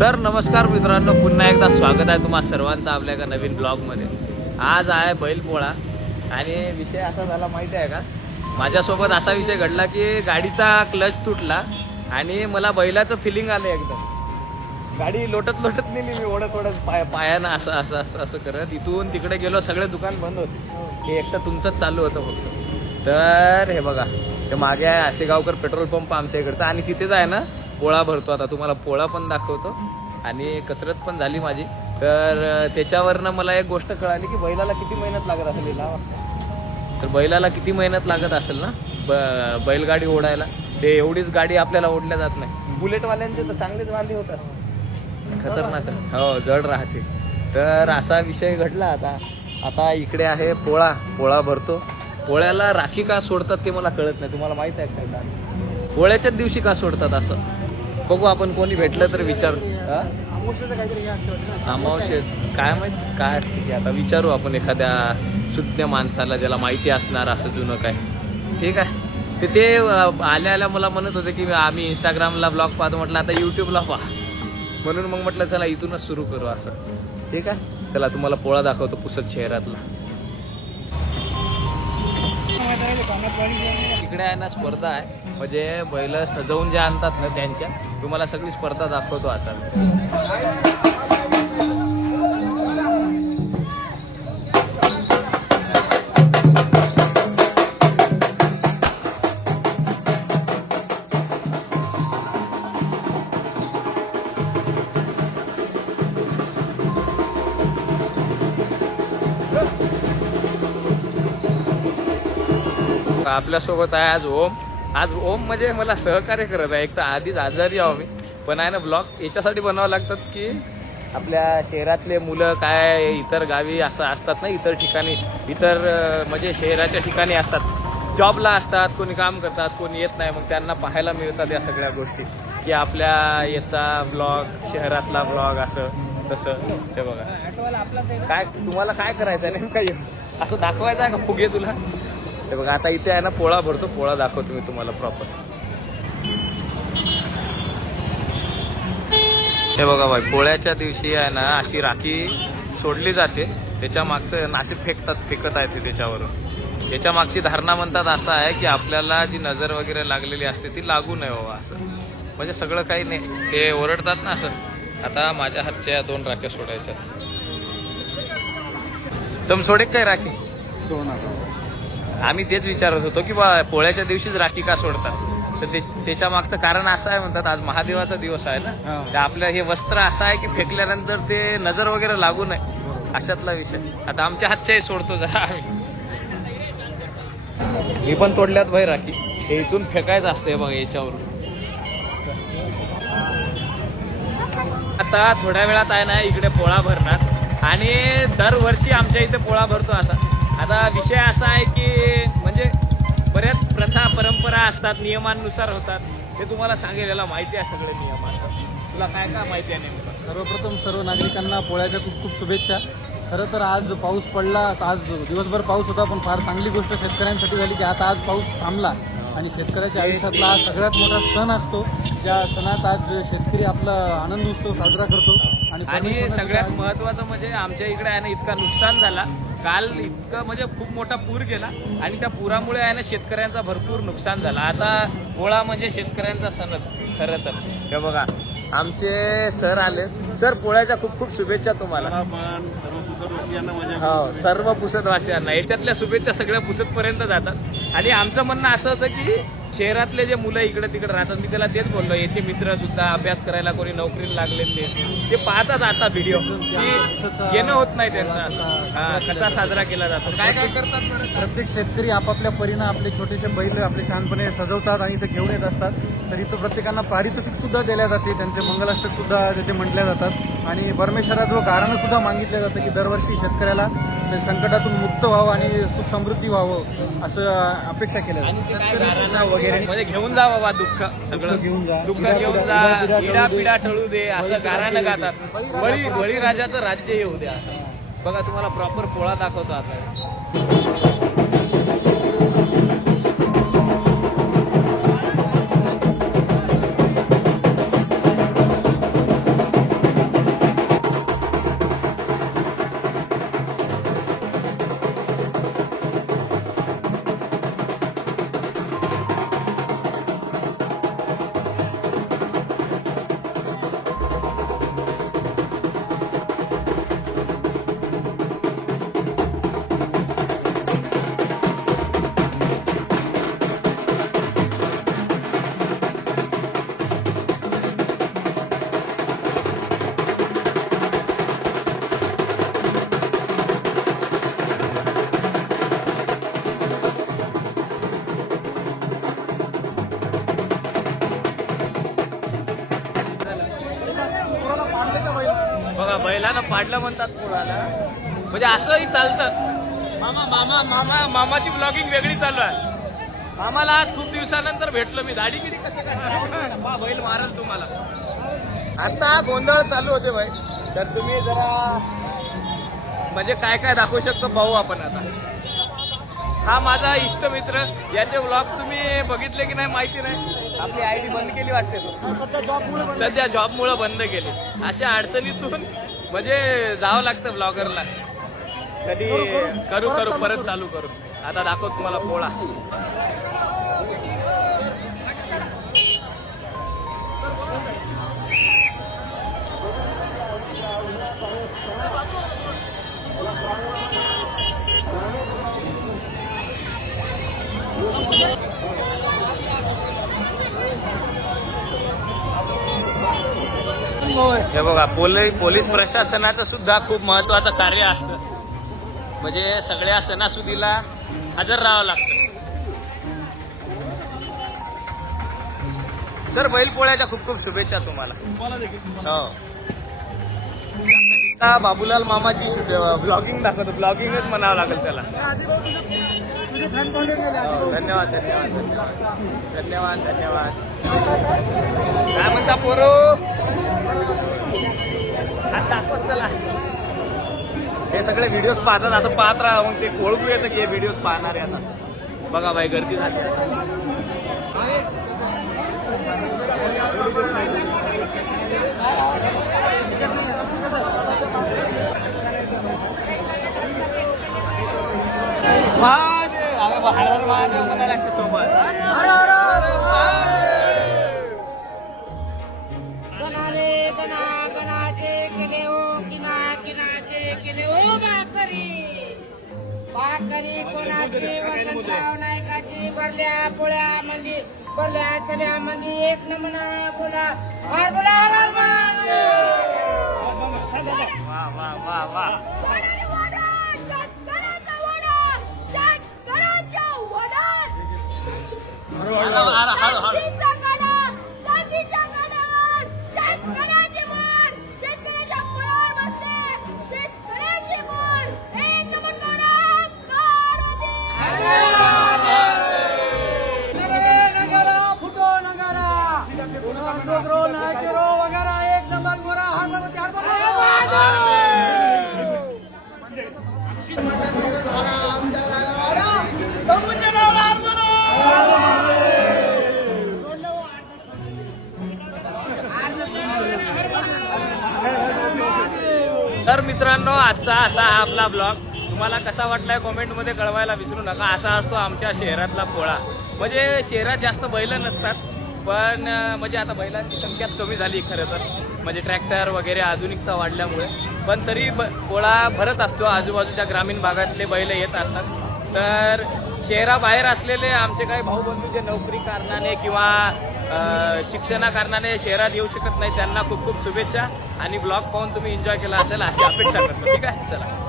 तर नमस्कार मित्रांनो. पुन्हा एकदा स्वागत आहे तुम्हाला सर्वांचं आपल्या एका नवीन ब्लॉगमध्ये. आज आहे बैलपोळा आणि विषय असा झाला माहिती आहे का? माझ्यासोबत असा विषय घडला की गाडीचा क्लच तुटला आणि मला बैलाचं फिलिंग आलं एकदम. गाडी लोटत लोटत नेली मी ओढत ओढत पाय पायानं असं असं असं असं करत इथून तिकडे गेलो सगळे दुकान बंद होते. हे एकटं तुमचंच चालू होतं फक्त. तर हे बघा ते मागे आहे आसेगावकर पेट्रोल पंप आमच्या इकडचा आणि तिथेच आहे ना पोळा भरतो. आता तुम्हाला पोळा पण दाखवतो. आणि कसरत पण झाली माझी. तर त्याच्यावरनं मला एक गोष्ट कळाली की बैलाला किती मेहनत लागत असेल तर बैलाला किती मेहनत लागत असेल ना? ब बैलगाडी ओढायला. ते एवढीच गाडी आपल्याला ओढल्या जात नाही. बुलेटवाल्यांचे तर चांगलेच वांदे होतात. खतरनाक. हो जड राहते. तर असा विषय घडला आता. आता इकडे आहे पोळा. पोळा भरतो. पोळ्याला राखी का सोडतात ते मला कळत नाही. तुम्हाला माहीत आहे का? पोळ्याच्याच दिवशी का सोडतात असं? बघू आपण कोणी भेटलं तर विचारू? अमावस्ये काय माहीत काय असते की आता विचारू आपण एखाद्या सुज्ञ माणसाला ज्याला माहिती असणार असं जुनं काय. ठीक आहे. ते ते आल्या आल्या मला म्हणत होते की आम्ही इंस्टाग्रामला ब्लॉग पाहतो म्हटलं आता युट्यूबला पहा. म्हणून मग म्हटलं चला इथूनच सुरू करू असं. ठीक आहे? चला तुम्हाला पोळा दाखवतो पुसत शहरातला. इकडे आहे ना स्पर्धा आहे. म्हणजे बैल सजवून जे आणतात ना त्यांच्या तुम्हाला सगळी स्पर्धा दाखवतो आता. आपल्यासोबत आहे आज ओम. आज ओम म्हणजे मला सहकार्य करत आहे. एक तर आधीच आजारी आहो मी. पण आहे ना ब्लॉग याच्यासाठी बनवावं लागतात की आपल्या शहरातले मुलं काय इतर गावी असं असतात ना इतर ठिकाणी इतर म्हणजे शहराच्या ठिकाणी असतात. जॉबला असतात कोणी काम करतात कोणी येत नाही मग त्यांना पाहायला मिळतात या सगळ्या गोष्टी. की आपल्या याचा ब्लॉग शहरातला ब्लॉग असं तसं. ते बघा. काय तुम्हाला काय करायचं आहे असं दाखवायचं आहे का फुगे तुला? हे बघा आता इथे आहे ना पोळा भरतो. पोळा दाखवतो मी तुम्हाला प्रॉपर हे बघा भाई पोळ्याच्या दिवशी आहे ना अशी राखी सोडली जाते. त्याच्या मागचं नाते फेकतात फेकत आहे ते त्याच्यावरून. त्याच्या मागची धारणा म्हणतात असं आहे की आपल्याला जी नजर वगैरे लागलेली असते ती लागू नये बाबा असं. म्हणजे सगळं काही नाही. ते ओरडतात ना असं. आता माझ्या हातच्या दोन राख्या सोडायच्या. तुम सोडे काय राखी? आम्ही तेच विचारत होतो की बा पोळ्याच्या दिवशीच राखी का सोडतात? तर ते त्याच्या मागचं कारण असं आहे म्हणतात आज महादेवाचा दिवस आहे ना? हा. तर आपलं हे वस्त्र असं आहे की फेकल्यानंतर ते नजर वगैरे लागू नये. अशातला विषय. आता आमच्या हातच्याही सोडतो जरा आम्ही. मी पण तोडल्यात भाई राखी. हे इथून फेकायचं असते बघा याच्यावरून. आता थोड्या वेळात आहे ना इकडे पोळा भरणार. आणि दरवर्षी आमच्या इथे पोळा भरतो असा. आता विषय असा आहे की म्हणजे बऱ्याच प्रथा परंपरा असतात नियमांनुसार होतात. ते तुम्हाला सांगेल याला माहिती आहे सगळे नियम असतात तुला काय काय माहिती आहे नेमकं? सर्वप्रथम सर्व नागरिकांना पोळ्याच्या खूप खूप शुभेच्छा. खरं तर आज पाऊस पडला आज दिवसभर पाऊस होता पण फार चांगली गोष्ट शेतकऱ्यांसाठी झाली की आता आज पाऊस थांबला. आणि शेतकऱ्याच्या आयुष्यातला हा सगळ्यात मोठा सण असतो. ज्या सणात आज शेतकरी आपला आनंद उत्सव साजरा करतो. आणि सगळ्यात महत्वाचं म्हणजे आमच्या इकडे आहे ना इतका नुकसान झाला. काल इतकं म्हणजे खूप मोठा पूर गेला आणि त्या पुरामुळे आहे ना शेतकऱ्यांचा भरपूर नुकसान झाला. आता पोळा म्हणजे शेतकऱ्यांचा सणच खरं तर. हे बघा आमचे सर आले. सर पोळ्याच्या खूप खूप शुभेच्छा तुम्हाला. हो सर्व पुसतवासियांना याच्यातल्या शुभेच्छा सगळ्या पुसत पर्यंत जातात. आणि आमचं म्हणणं असं होतं की शहरातले जे मुलं इकडे तिकडे राहतात मी त्याला तेच बोललो येथे मित्र सुद्धा अभ्यास करायला कोणी नोकरीला लागले ते ते पाहतात आता व्हिडिओ येणं होत नाही त्यांचं. कसा साजरा केला जातो. काय काय करतात प्रत्येक शेतकरी आपापल्या परीनं आपले छोटेसे बैल आपले छानपणे सजवतात आणि ते घेऊन येत असतात. तर इथं प्रत्येकांना पारितोषिक सुद्धा दिल्या जाते त्यांचे मंगलाष्टक सुद्धा तिथे म्हटल्या जातात. आणि परमेश्वराजवळ गारणं सुद्धा मागितलं जातं की दरवर्षी शेतकऱ्याला संकटातून मुक्त व्हावं आणि सुख समृद्धी व्हावं असं अपेक्षा गाराणा वगैरे म्हणजे घेऊन जा बाबा दुःख सगळं. घेऊन जा. दुःख घेऊन जा. पिढा- पिढा टळू दे. असं गारानं गातात. बळी बळीराजाचं राज्य येऊ दे असं. बघा तुम्हाला प्रॉपर पोळा दाखवतो आता. पाडलं म्हणतात पोळाला म्हणजे असंही चालतं. मामा मामा मामा मामाची ब्लॉगिंग वेगळी चालू आहे. मामाला आज खूप दिवसानंतर भेटलो मी. दाढी किती कसं काय बा, बैल मारल तुम्हाला. आता गोंधळ चालू होते भाई. तर तुम्ही जरा म्हणजे काय काय दाखवू शकतो पाहू आपण आता. हा माझा इष्टमित्र याचे व्लॉग तुम्ही बघितले की नाही माहिती नाही. आपली आय डी बंद केली वाटते. सध्या जॉबमुळे बंद केली. अशा अडचणीतून म्हणजे जावं लागतं ब्लॉगरला कधी करू करू. परत चालू करू. आता दाखव तुम्हाला पोळा. हे बघा पोलीस पोलीस प्रशासनाचं सुद्धा खूप महत्वाचं कार्य असतं. म्हणजे सगळ्या सणासुदीला हजर राहावं लागतं. सर बैलपोळ्याच्या खूप खूप शुभेच्छा तुम्हाला. हो. बाबूलाल मामाची ब्लॉगिंग दाखवतो. ब्लॉगिंगच म्हणावं लागेल त्याला. हो, धन्यवाद धन्यवाद धन्यवाद. धन्यवाद धन्यवाद. काय म्हणता पोरो? दाखवत चला. हे सगळे व्हिडिओज पाहतात आता पाहत राहा मग ते ओळखू येतं की हे व्हिडिओज पाहणार आहे आता. बघा बाई गर्दी झाली. महादेव अरे हर महादेव म्हणायला लागते सोबत. भाकरी कोणाची वसंतराव नायकाची भरल्या पोळ्या मध्ये भरल्या सगळ्या मध्ये एक नमुना बोला हार बोला हार वा वा वा वा. हळू, हळू, हळू, हळू. तर मित्रांनो आजचा असा हा आपला ब्लॉग तुम्हाला कसा वाटलाय कॉमेंटमध्ये कळवायला विसरू नका. असा असतो आमच्या शहरातला पोळा. म्हणजे शहरात जास्त बैल नसतात पण म्हणजे आता बैलांची संख्याच कमी झाली खरं तर. म्हणजे ट्रॅक्टर वगैरे आधुनिकता वाढल्यामुळे. पण तरी ब- पोळा भरत असतो. आजूबाजूच्या ग्रामीण भागातले बैल येत असतात. तर शहराबाहेर असलेले आमचे काही भाऊ बंधू जे नोकरी कारणाने किंवा शिक्षणा कारणाने शहरात येऊ शकत नाही. त्यांना खूप खूप शुभेच्छा आणि ब्लॉग पाहून तुम्ही एन्जॉय केला असेल अशी अपेक्षा करतो. ठीक आहे? चला.